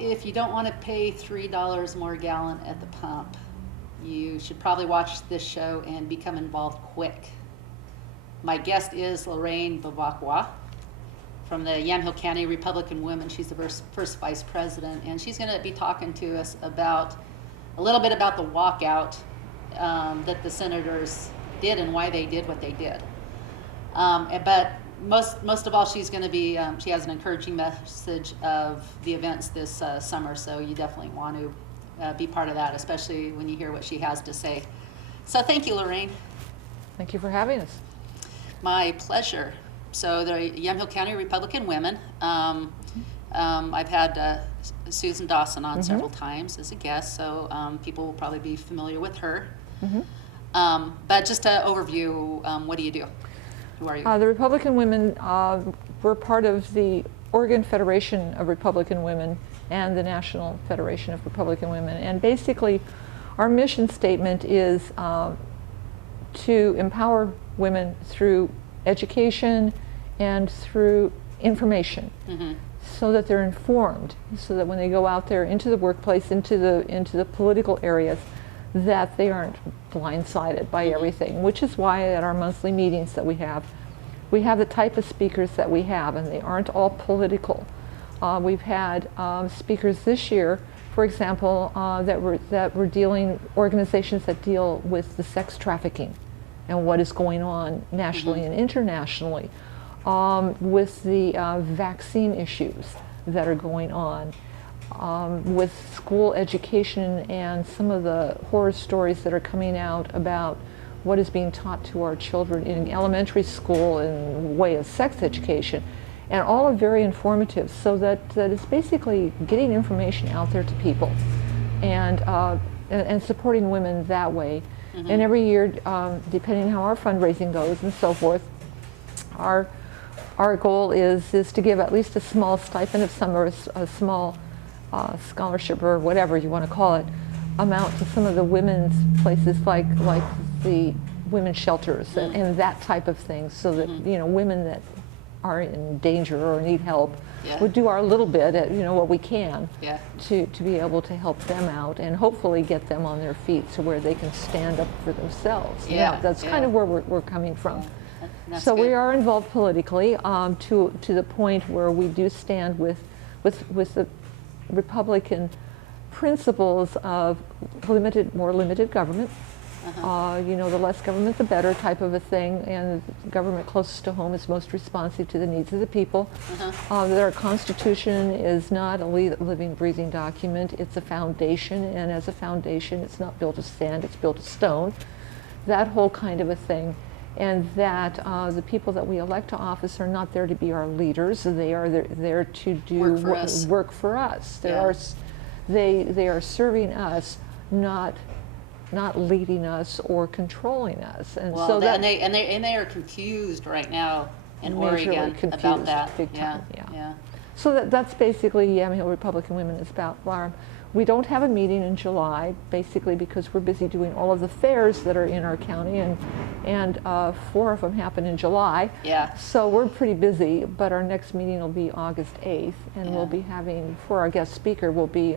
Well, if you don't want to pay $3 more a gallon at the pump, you should probably watch this show and become involved quick. My guest is Lorraine from the Yamhill County Republican Women. She's the first vice president, and she's going to be talking to us about a little bit about the walkout that the senators did and why they did what they did. But most of all, she's going to be, she has an encouraging message of the events this summer, so you definitely want to be part of that, especially when you hear what she has to say. So thank you, Lorraine. Thank you for having us. My pleasure. So the Yamhill County Republican Women, I've had Susan Dawson on several times as a guest, so people will probably be familiar with her. But just an overview, what do you do? Who are you? The Republican Women, we're part of the Oregon Federation of Republican Women and the National Federation of Republican Women. And basically, our mission statement is to empower women through education and through information, so that they're informed, so that when they go out there into the workplace, into the political areas, that they aren't blindsided by everything, which is why at our monthly meetings that we have the type of speakers that we have, and they aren't all political. We've had speakers this year, for example, that were dealing, organizations that deal with the sex trafficking and what is going on nationally and internationally, with the vaccine issues that are going on, with school education and some of the horror stories that are coming out about what is being taught to our children in elementary school in way of sex education. And all are very informative, so that it's basically getting information out there to people and supporting women that way. And every year, depending how our fundraising goes and so forth, our goal is to give at least a small stipend of some, or a small scholarship, or whatever you want to call it, amount to some of the women's places like the women's shelters and that type of thing, so that women that are in danger or need help would do our little bit at what we can to be able to help them out and hopefully get them on their feet to where they can stand up for themselves. That's kind of where we're coming from. So we are involved politically to the point where we do stand with the Republican principles of more limited government. The less government, the better type of a thing, and the government closest to home is most responsive to the needs of the people. That our Constitution is not a living, breathing document. It's a foundation, and as a foundation, it's not built of sand, it's built of stone. That whole kind of a thing. And that the people that we elect to office are not there to be our leaders. They are there to do work for us. They are serving us, not leading us or controlling us. And well, so they are confused right now in Oregon about that. Big time, yeah. So that's basically Yamhill Republican Women is about. We don't have a meeting in July, basically because we're busy doing all of the fairs that are in our county, and 4 of them happen in July. So we're pretty busy, but our next meeting will be August 8th, and we'll be having, for our guest speaker, will be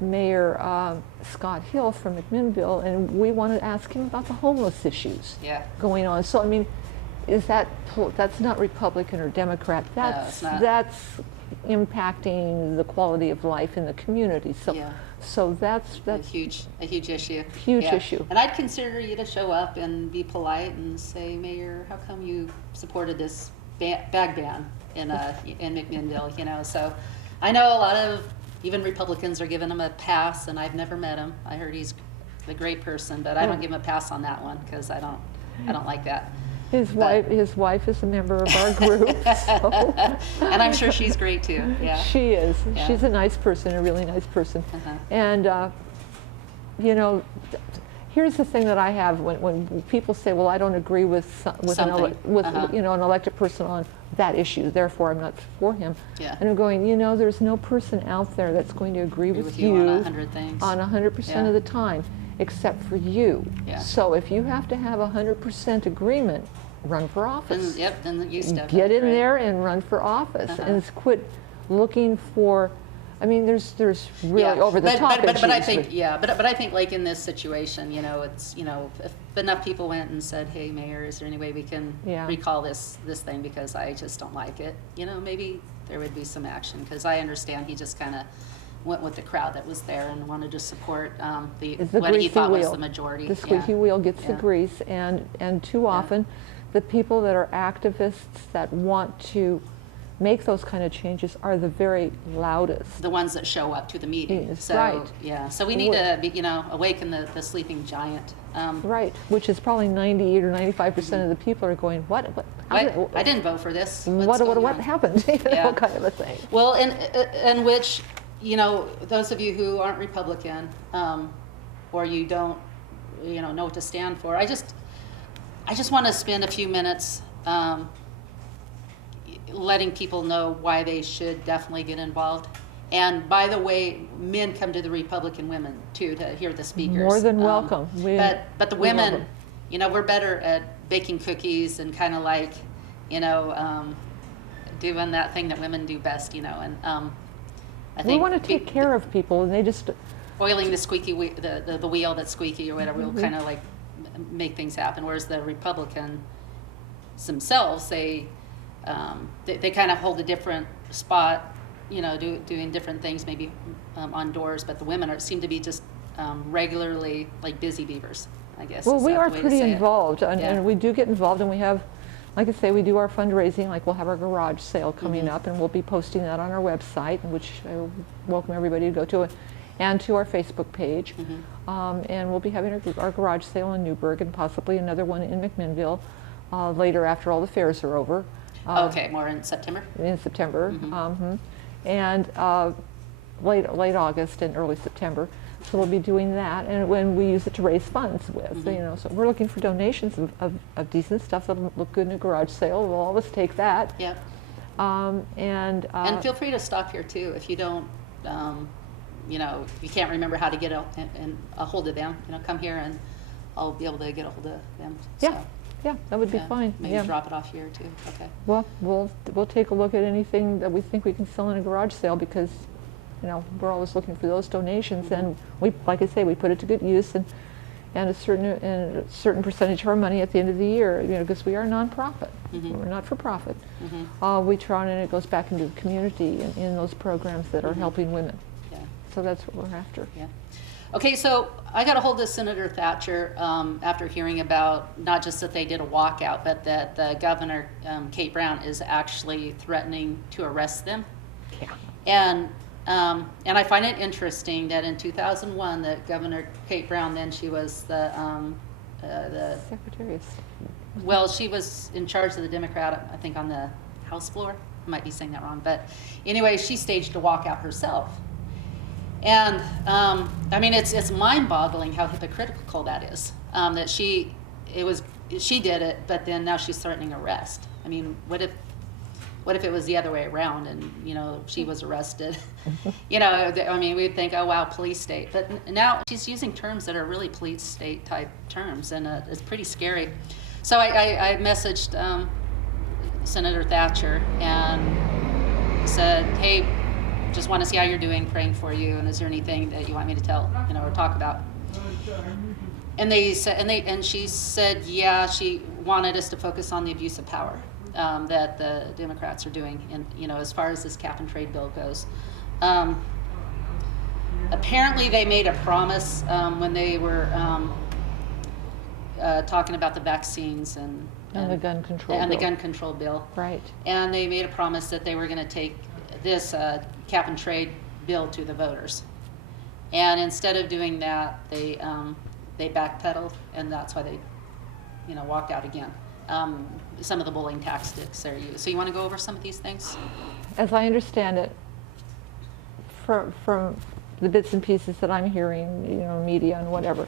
Mayor Scott Hill from McMinnville, and we want to ask him about the homeless issues going on. So I mean, that's not Republican or Democrat. That's impacting the quality of life in the community. So that's a huge issue. Huge issue. And I'd consider you to show up and be polite and say, Mayor, how come you supported this bag ban in McMinnville? So I know a lot of even Republicans are giving him a pass, and I've never met him. I heard he's a great person, but I don't give him a pass on that one because I don't like that. His wife is a member of our group. So. And I'm sure she's great too. She is. She's a nice person, a really nice person. And here's the thing that I have when people say, "Well, I don't agree with an elected person on that issue, therefore I'm not for him." And I'm going, there's no person out there that's going to agree with you on 100 things, on 100% of the time, except for you. So if you have to have 100% agreement, run for office. Then you step Get in there and run for office, and quit looking for I mean, there's really over the top issues. But I think, yeah, but I think like in this situation, you know, it's, you know, if enough people went and said, hey, Mayor, is there any way we can recall this thing because I just don't like it, you know, maybe there would be some action, because I understand he just kind of went with the crowd that was there and wanted to support what he thought was the majority. The squeaky wheel gets the grease, and too often the people that are activists that want to make those kind of changes are the very loudest. The ones that show up to the meeting. So, right. Yeah. So we need to, you know, awaken the sleeping giant. Right. Which is probably 98 or 95% of the people are going, what I didn't vote for this. What happened? You know, kind of a thing. Well, and which, you know, those of you who aren't Republican, or you don't, you know what to stand for. I just want to spend a few minutes letting people know why they should definitely get involved. And by the way, men come to the Republican women too to hear the speakers. More than welcome. But the women, you know, we're better at baking cookies and kind of like, you know, doing that thing that women do best, you know. And I think we want to take care of people, and they just oiling the squeaky the wheel that's squeaky or whatever will kind of like make things happen. Whereas the Republicans themselves, they kind of hold a different spot, you know, doing different things maybe on doors, but the women seem to be just regularly like busy beavers, I guess. Well, we are pretty involved, and we do get involved, and we have, like I say, we do our fundraising, like we'll have our garage sale coming up, and we'll be posting that on our website, which I welcome everybody to go to, and to our Facebook page. And we'll be having our garage sale in Newburgh and possibly another one in McMinnville later after all the fairs are over. Okay, more in September? In September, and late August and early September. So we'll be doing that, and when we use it to raise funds with, you know, so we're looking for donations of decent stuff that'll look good in a garage sale. We'll always take that. Yep. And feel free to stop here too if you don't, you know, if you can't remember how to get a hold of them. You know, come here and I'll be able to get a hold of them. Yeah. So. Yeah, that would be fine. Maybe drop it off here too. Okay. Well, we'll take a look at anything that we think we can sell in a garage sale, because, you know, we're always looking for those donations, and we, like I say, we put it to good use, and a certain percentage of our money at the end of the year, you know, because we are a nonprofit, we're not for profit. We try, and it goes back into the community in those programs that are helping women. Yeah. So that's what we're after. Yeah. Okay, so I got a hold of Senator Thatcher after hearing about not just that they did a walkout, but that the Governor, Kate Brown, is actually threatening to arrest them. Yeah. And I find it interesting that in 2001, that Governor Kate Brown, then she was the Secretary of State. Well, she was in charge of the Democrat, I think, on the House floor. I might be saying that wrong, but anyway, she staged a walkout herself. And I mean, it's mind-boggling how hypocritical that is. That she did it, but then now she's threatening arrest. I mean, what if it was the other way around, and you know she was arrested? You know, I mean, we'd think, oh wow, police state. But now she's using terms that are really police state type terms, and it's pretty scary. So I messaged Senator Thatcher and said, hey, just want to see how you're doing, praying for you, and is there anything that you want me to tell, you know, or talk about? And she said, yeah, she wanted us to focus on the abuse of power that the Democrats are doing, and you know, as far as this cap and trade bill goes. Apparently, they made a promise when they were talking about the vaccines and the gun control and bill. The gun control bill. Right. And they made a promise that they were going to take this cap and trade bill to the voters, and instead of doing that, they backpedaled, and that's why they, you know, walked out again. Some of the bullying tactics they're used. So you want to go over some of these things? As I understand it, from the bits and pieces that I'm hearing, you know, media and whatever,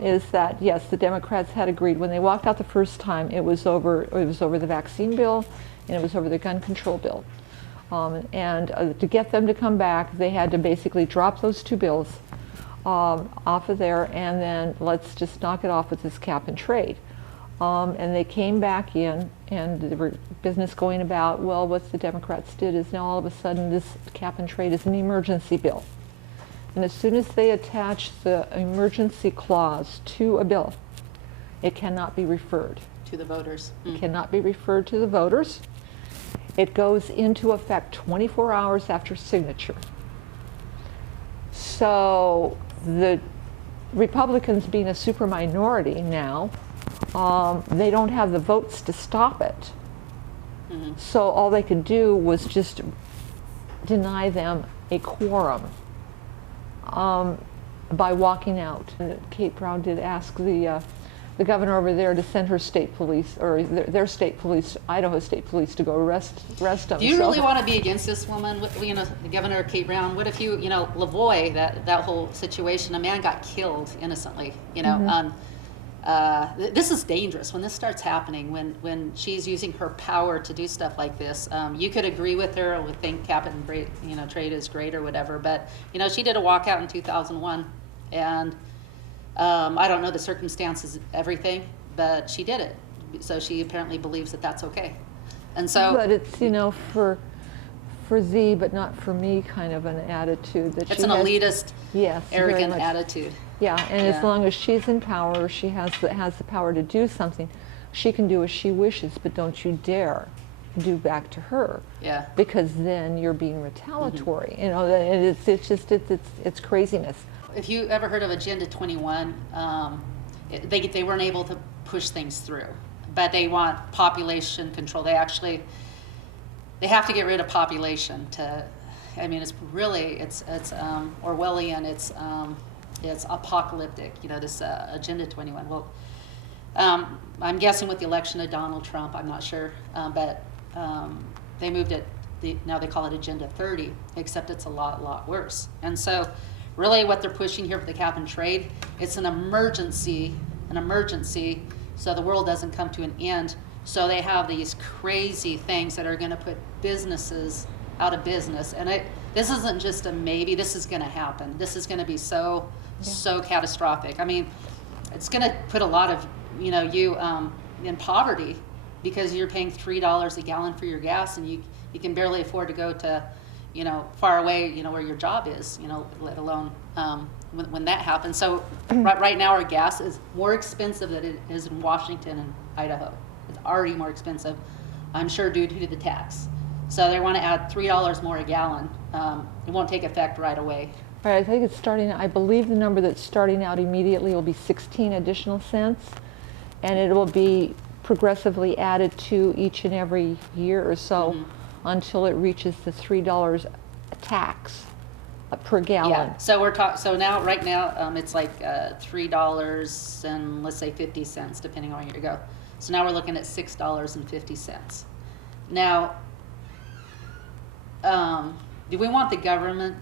is that yes, the Democrats had agreed when they walked out the first time. It was over the vaccine bill, and it was over the gun control bill. To get them to come back, they had to basically drop those two bills off of there, and then let's just knock it off with this cap and trade. And they came back in, and there were business going about. Well, what the Democrats did is now all of a sudden this cap and trade is an emergency bill. And as soon as they attach the emergency clause to a bill, it cannot be referred. To the voters. It cannot be referred to the voters. It goes into effect 24 hours after signature. So the Republicans, being a super minority now, they don't have the votes to stop it. So all they could do was just deny them a quorum by walking out. And Kate Brown did ask the governor over there to send her state police, or their state police, Idaho State Police, to go arrest them. Do you really want to be against this woman? You know, the Governor Kate Brown. What if you know, Lavoie, that whole situation, a man got killed innocently. You know, this is dangerous when this starts happening. When she's using her power to do stuff like this, you could agree with her, or think cap and trade is great or whatever. But you know, she did a walkout in 2001, and I don't know the circumstances, everything, but she did it. So she apparently believes that that's okay. And so, but it's, you know, for thee, but not for me kind of an attitude that it's an elitist, yes, arrogant attitude. Yeah, and as long as she's in power, she has the power to do something. She can do as she wishes, but don't you dare do back to her. Yeah. Because then you're being retaliatory. You know, it's craziness. If you ever heard of Agenda 21, they weren't able to push things through, but they want population control. They have to get rid of population to. I mean, it's Orwellian. It's apocalyptic. You know, this Agenda 21. Well, I'm guessing with the election of Donald Trump, I'm not sure, but they moved it. Now they call it Agenda 30, except it's a lot worse. And so, really, what they're pushing here for the cap and trade, it's an emergency, so the world doesn't come to an end. So they have these crazy things that are going to put businesses out of business, and this isn't just a maybe. This is going to happen. This is going to be so catastrophic. I mean, it's going to put a lot of you in poverty, because you're paying $3 a gallon for your gas, and you can barely afford to go to far away, where your job is, let alone when that happens. So right now our gas is more expensive than it is in Washington and Idaho. It's already more expensive, I'm sure, due to the tax. So they want to add $3 more a gallon. It won't take effect right away. Right, I think it's I believe the number that's starting out immediately will be 16 additional cents, and it will be progressively added to each and every year or so until it reaches the $3 tax per gallon. Yeah. So So right now it's like $3 and let's say 50 cents, depending on where you go. So now we're looking at $6.50. Now, do we want the government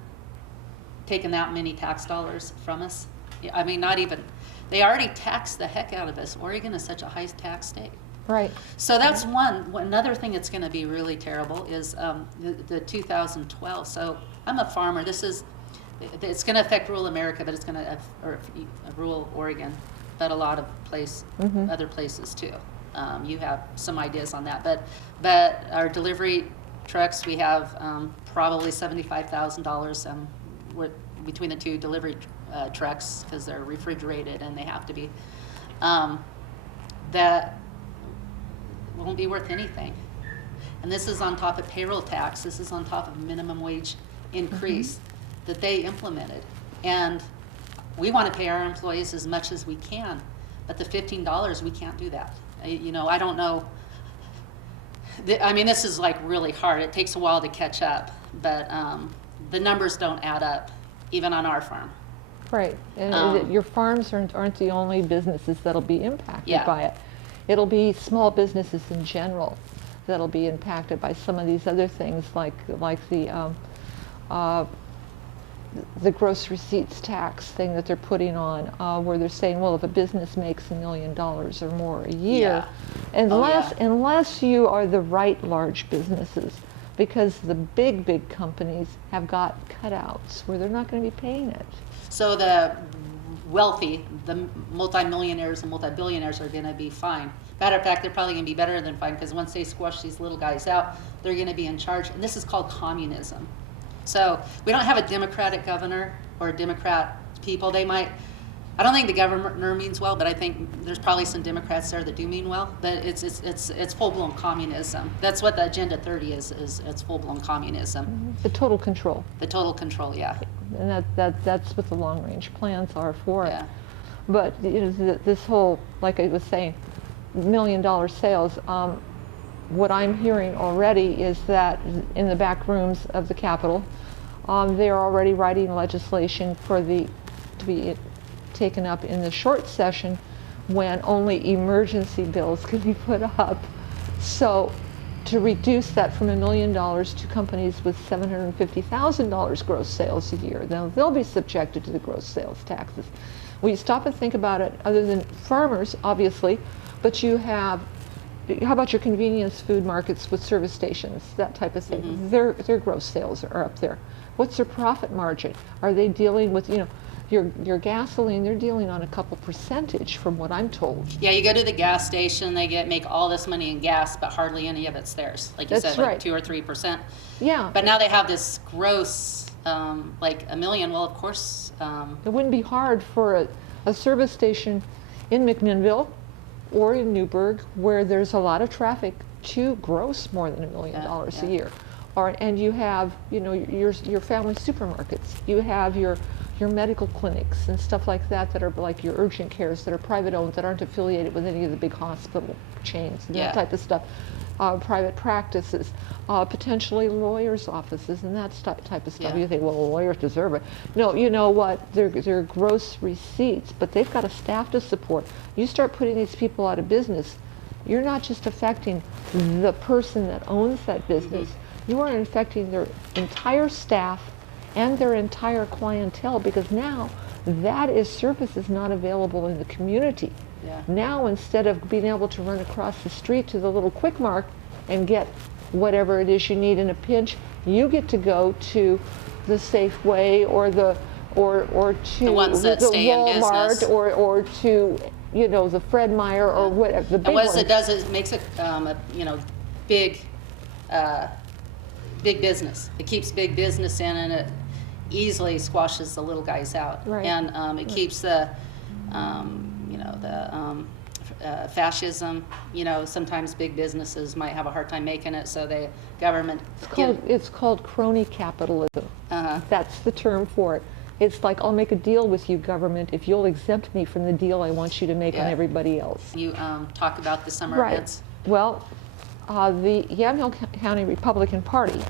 taking that many tax dollars from us? I mean, not even. They already tax the heck out of us. Oregon is such a high tax state. Right. So that's another thing that's going to be really terrible is the 2012. So I'm a farmer. It's going to affect rural America, but it's going to rural Oregon, but a lot of other places too. You have some ideas on that, but our delivery trucks, we have probably $75,000 between the two delivery trucks, because they're refrigerated and they have to be. That won't be worth anything. And this is on top of payroll tax. This is on top of minimum wage increase that they implemented. And we want to pay our employees as much as we can, but the $15, we can't do that. I don't know. I mean, this is like really hard. It takes a while to catch up, but the numbers don't add up, even on our farm. Right, and your farms aren't the only businesses that'll be impacted by it. It'll be small businesses in general that'll be impacted by some of these other things, like the gross receipts tax thing that they're putting on, where they're saying, well, if a business makes $1 million or more a year, unless you are the right large businesses, because the big companies have got cutouts where they're not going to be paying it. So the wealthy, the multimillionaires and multi-billionaires are going to be fine. Matter of fact, they're probably going to be better than fine, because once they squash these little guys out, they're going to be in charge. And this is called communism. So we don't have a Democratic governor or a Democrat people. They might, I don't think the governor means well, but I think there's probably some Democrats there that do mean well. But it's full-blown communism. That's what the Agenda 30 is it's full-blown communism. The total control. The total control, yeah. And that's what the long-range plans are for it. Yeah. But you know, this whole, like I was saying, $1 million sales, what I'm hearing already is that in the back rooms of the Capitol, they're already writing legislation to be taken up in the short session when only emergency bills can be put up. So to reduce that from $1 million to companies with $750,000 gross sales a year, now they'll be subjected to the gross sales taxes. When you stop and think about it, other than farmers, obviously, but you have, how about your convenience food markets with service stations, that type of thing? Mm-hmm. Their gross sales are up there. What's their profit margin? Are they dealing with, you know, your gasoline, they're dealing on a couple percentage from what I'm told. Yeah, you go to the gas station, they make all this money in gas, but hardly any of it's theirs. Like you That's said, like right. 2 or 3%. Yeah. But now they have this gross, like $1 million. Well, of course. It wouldn't be hard for a service station in McMinnville or in Newburgh, where there's a lot of traffic, to gross more than $1 million a year. And you have, you know, your family supermarkets. You have your medical clinics and stuff like that that are like your urgent cares that are private owned, that aren't affiliated with any of the big hospital chains and that type of stuff. Private practices, potentially lawyers' offices and that type of stuff. Yeah. You think, well, lawyers deserve it. No, you know what? They're gross receipts, but they've got a staff to support. You start putting these people out of business, you're not just affecting the person that owns that business, you are infecting their entire staff and their entire clientele, because now that service is not available in the community. Yeah. Now, instead of being able to run across the street to the little Quick Mart and get whatever it is you need in a pinch, you get to go to the Safeway or to The ones that the stay in Walmart business. or to, you know, the Fred Meyer or whatever, the big And what ones. it does is it makes it, you know, big business. It keeps big business in, and it easily squashes the little guys out. Right. And it keeps the, you know, the fascism. You know, sometimes big businesses might have a hard time making it, so the government. It's called crony capitalism. Uh-huh. That's the term for it. It's like, I'll make a deal with you, government, if you'll exempt me from the deal I want you to make on everybody else. You talk about the summer events. Well, the Yamhill County Republican Party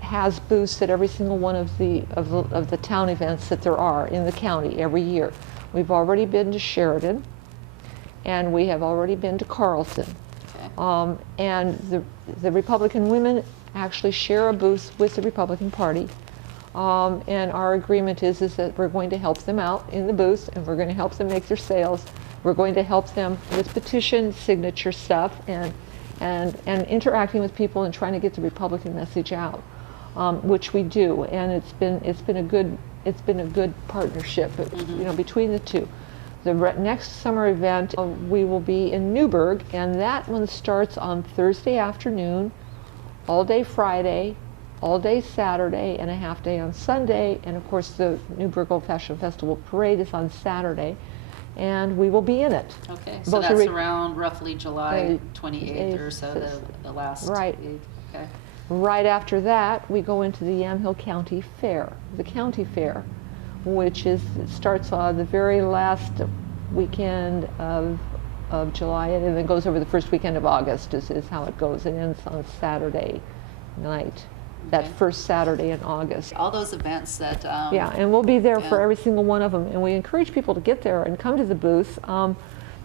has booths at every single one of the town events that there are in the county every year. We've already been to Sheridan, and we have already been to Carlton. Okay. And the Republican women actually share a booth with the Republican Party. And our agreement is that we're going to help them out in the booth, and we're going to help them make their sales. We're going to help them with petition signature stuff and interacting with people and trying to get the Republican message out, which we do. And it's been a good partnership, you know, between the two. The next summer event, we will be in Newburgh, and that one starts on Thursday afternoon, all day Friday, all day Saturday, and a half day on Sunday. And of course, the Newburgh Old Fashioned Festival Parade is on Saturday, and we will be in it. Okay, so Both that's around roughly July 28th or so, the last right. week. Okay. Right after that, we go into the Yamhill County Fair, the county fair, which starts on the very last weekend of July, and then goes over the first weekend of August is how it goes. It ends on Saturday night, that first Saturday in August. All those events that... yeah, and we'll be there for every single one of them, and we encourage people to get there and come to the booth.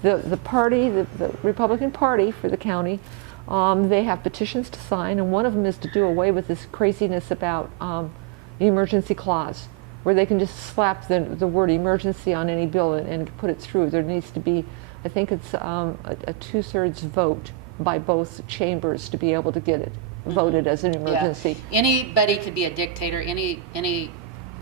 The party, the Republican Party for the county, they have petitions to sign, and one of them is to do away with this craziness about the emergency clause, where they can just slap the word emergency on any bill and put it through. There needs to be, I think it's a 2/3 vote by both chambers to be able to get it voted as an emergency. Yeah. Anybody could be a dictator. Any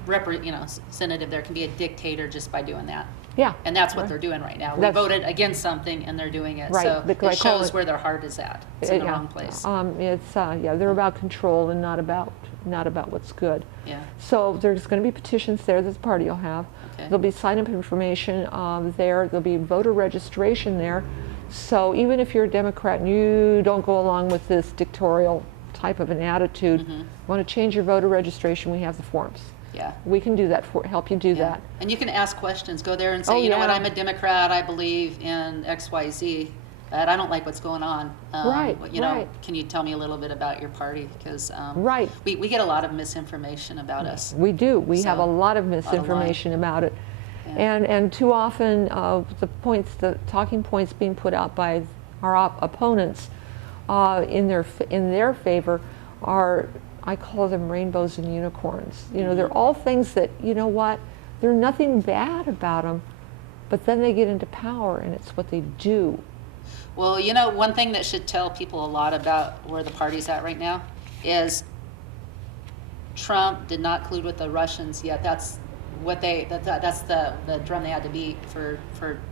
representative there can be a dictator just by doing that. Yeah. And that's what Right. they're doing right now. We That's- voted against something and they're doing it. Right. So They it call shows it- where their heart is at. It's in the Yeah. wrong place. They're about control and not about what's good. Yeah. So there's going to be petitions there that the party will have. Okay. There'll be sign-up information there. There'll be voter registration there. So even if you're a Democrat and you don't go along with this dictatorial type of an attitude, want to change your voter registration, we have the forms. Yeah. We can do that help you do Yeah. that. And you can ask questions. Go there and say, Oh, you know what, yeah. I'm a Democrat. I believe in XYZ. But I don't like what's going on. Right, right. Can you tell me a little bit about your party? Because Right. we get a lot of misinformation about us. We do. We have a So, lot of lying. misinformation about it. Yeah. And too often the talking points being put out by our opponents in their favor are, I call them rainbows and unicorns. You know, they're all things that, you know what, there's nothing bad about them, but then they get into power and it's what they do. Well, one thing that should tell people a lot about where the party's at right now is Trump did not collude with the Russians yet. That's what that's the drum they had to beat for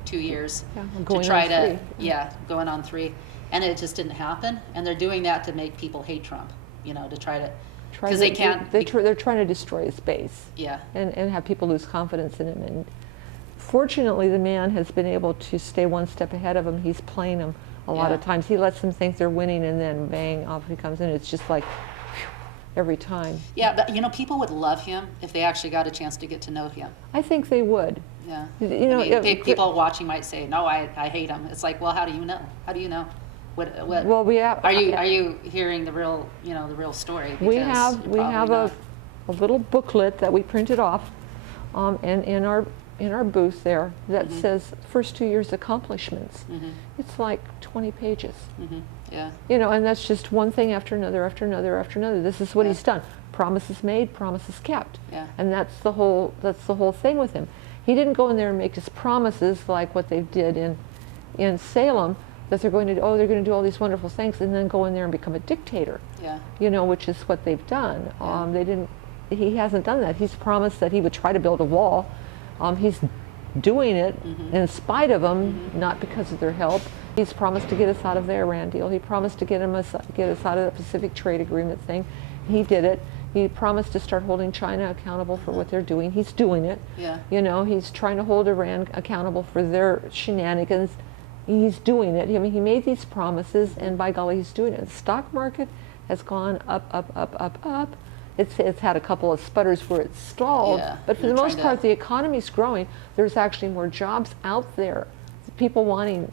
2 years Yeah, to going try on to 3. going on 3, and it just didn't happen. And they're doing that to make people hate Trump, to try to because they can't. They're trying to destroy his base. Yeah. And have people lose confidence in him. And fortunately, the man has been able to stay one step ahead of him. He's playing them a lot of Yeah. times. He lets them think they're winning, and then bang, off he comes in. It's just like phew, every time. Yeah, but people would love him if they actually got a chance to get to know him. I think they would. Yeah. People watching might say, "No, I hate him." It's like, well, how do you know? How do you know? What? Well, we have. Are you hearing the real story? We Because have you're probably a not. little booklet that we printed off, and in our booth there that says first 2 years accomplishments. It's like 20 pages. Yeah. And that's just one thing after another, after another, after another. This is what Yeah. he's done. Promises made, promises kept. Yeah. And that's the whole thing with him. He didn't go in there and make his promises like what they did in Salem, that they're going to do all these wonderful things, and then go in there and become a dictator. Yeah. Which is what they've done. Yeah. He hasn't done that. He's promised that he would try to build a wall. He's doing it in spite of them, not because of their help. He's promised to get us out of the Iran deal. He promised to get us out of the Pacific Trade Agreement thing. He did it. He promised to start holding China accountable for what they're doing. He's doing it. Yeah. He's trying to hold Iran accountable for their shenanigans. He's doing it. I mean, he made these promises, and by golly, he's doing it. The stock market has gone up, up, up, up, up. It's had a couple of sputters where it's stalled, Yeah, but for they're the most trying part, to- the economy's growing. There's actually more jobs out there, people wanting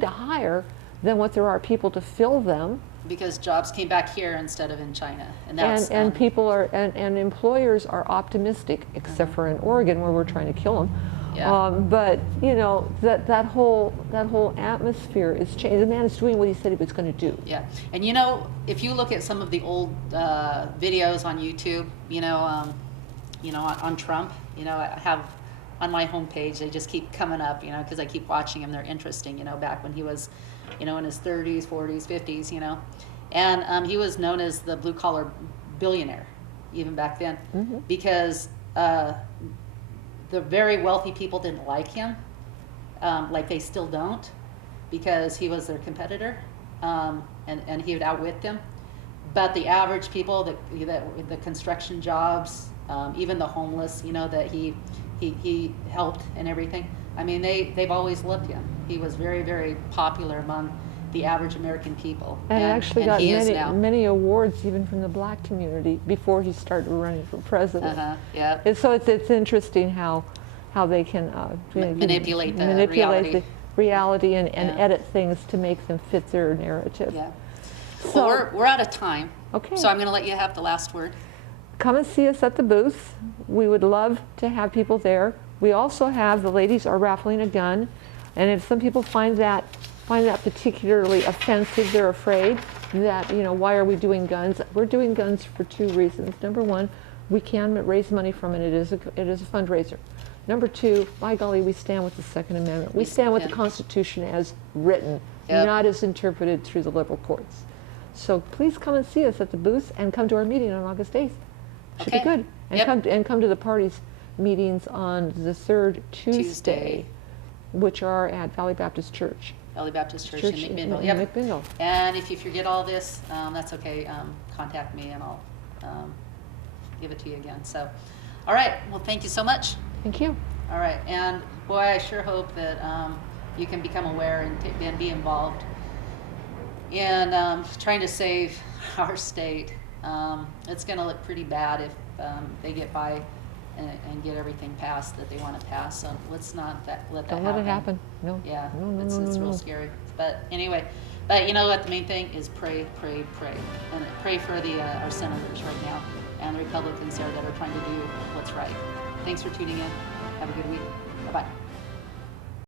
to hire than what there are people to fill them. Because jobs came back here instead of in China, and that's And people are and employers are optimistic, except for in Oregon where we're trying to kill them. Yeah. But that whole atmosphere is changed. The man is doing what he said he was going to do. Yeah, and if you look at some of the old videos on YouTube, on Trump, I have on my homepage, they just keep coming up, because I keep watching them. They're interesting, back when he was, in his 30s, 40s, 50s, and he was known as the blue collar billionaire, even back then, because the very wealthy people didn't like him, like they still don't, because he was their competitor, and he would outwit them. But the average people, the construction jobs, even the homeless, that he helped and everything. I mean, they've always loved him. He was very, very popular among the average American people, And actually got he is now. many awards even from the black community before he started running for president. Yeah. And so it's interesting how they can Manipulate the manipulate the reality and Yeah. edit things to make them fit their narrative. Yeah. So Well, we're out of time. Okay. So I'm going to let you have the last word. come and see us at the booth. We would love to have people there. We also have, the ladies are raffling a gun, and if some people find that particularly offensive, they're afraid that, why are we doing guns? We're doing guns for 2 reasons. Number 1, we can raise money from it. It is a fundraiser. Number 2, by golly, we stand with the Second Amendment. We stand with the Constitution as written, Yep. not as interpreted through the liberal courts. So please come and see us at the booth and come to our meeting on August 8th. Should Okay. be good. And Yep. come to the party's meetings on the third Tuesday, which are at Valley Baptist Church. Valley Baptist Church in McMinnville. in Yep. McMinnville. And if you forget all this, that's okay. Contact me and I'll give it to you again. So, all right. Well, thank you so much. Thank you. All right. And boy, I sure hope that you can become aware and be involved in trying to save our state. It's going to look pretty bad if they get by and get everything passed that they want to pass. So let's not let that Don't happen. let it happen. No. Yeah, No, it's real no. scary. But anyway, but you know what? The main thing is pray, pray, pray, and pray for our senators right now and the Republicans there that are trying to do what's right. Thanks for tuning in. Have a good week. Bye bye.